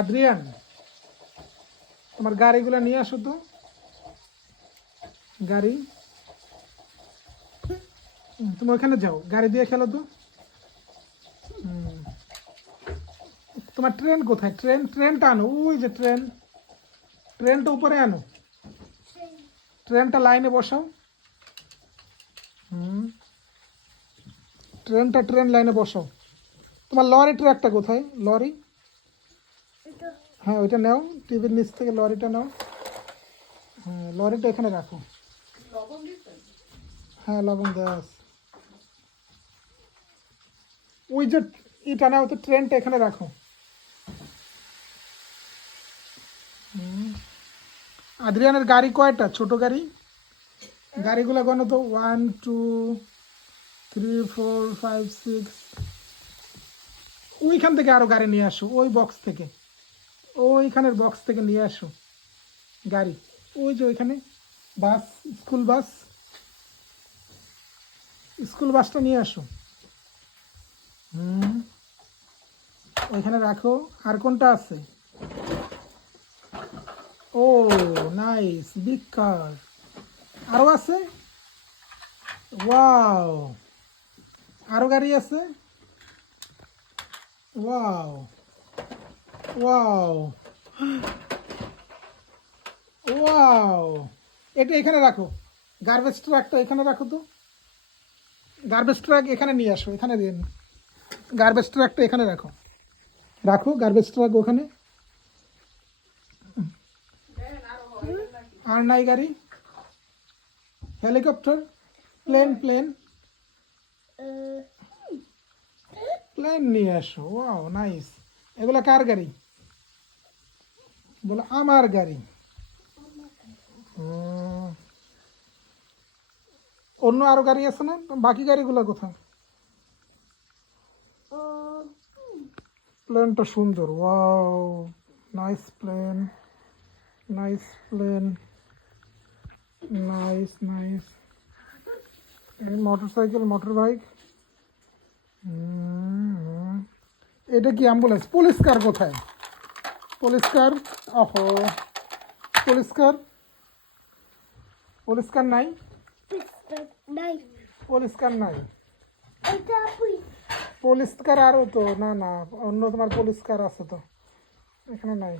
Adrian, তোমার গাড়িগুলো নিয়ে আসো তো। গাড়ি, তুমি ওখানে যাও, গাড়ি দিয়ে খেলো তো। তোমার ট্রেন কোথায়? ট্রেনটা আনো, ওই যে ট্রেনটা উপরে আনো। ট্রেনটা লাইনে বসাও। হুম, ট্রেন লাইনে বসাও। তোমার লরি ট্র্যাকটা কোথায়? লরি, হ্যাঁ ওইটা নাও, টিভির নিচ থেকে লরিটা নাও। হ্যাঁ লরিটা এখানে রাখো। হ্যাঁ লবণ দেওয়া আছে। ওই যে এটা নাও তো, ট্রেনটা এখানে রাখো। আদ্রিয়ানের গাড়ি কয়টা? ছোট গাড়ি, গাড়িগুলো গণ তো। 1 2 3 4 5 6। ওইখান থেকে আরো গাড়ি নিয়ে আসো, ওই বক্স থেকে, ওইখানের বক্স থেকে নিয়ে আসো গাড়ি। ওই যে ওইখানে বাস, স্কুল বাস, স্কুল বাসটা নিয়ে আসো। হুম, ওইখানে রাখো। আর কোনটা আছে? ও নাইস, বিগ কার। আরো আছে? ওয়াও, আরো গাড়ি আছে। ওয়াও ওয়াও ওয়াও, এটা এখানে রাখো। গার্বেজ ট্রাকটা এখানে রাখো তো। গার্বেজ ট্রাক এখানে নিয়ে আসো, এখানে দিন। গার্বেজ ট্রাকটা এখানে রাখো, রাখো গার্বেজ ট্রাক ওখানে। আর নাই গাড়ি? হেলিকপ্টার, প্লেন প্লেন নিয়ে আসো। Wow nice. এগুলা কার গাড়ি? বলো আমার গাড়ি। হুম, অন্য আরো গাড়ি আছে না? বাকি গাড়িগুলো কোথায়? প্লেনটা সুন্দর। Wow nice plane, nice plane, nice. এই মোটরসাইকেল, মোটর বাইক। এটা কি অ্যাম্বুলেন্স? পুলিশ কার কোথায়? পুলিশ কার, ওহো, পুলিশ কার, পুলিশ কার নাই, পুলিশ কার নাই। পুলিশ কার আরও তো, না না, অন্য তোমার পুলিশ কার আছে তো, এখানে নাই।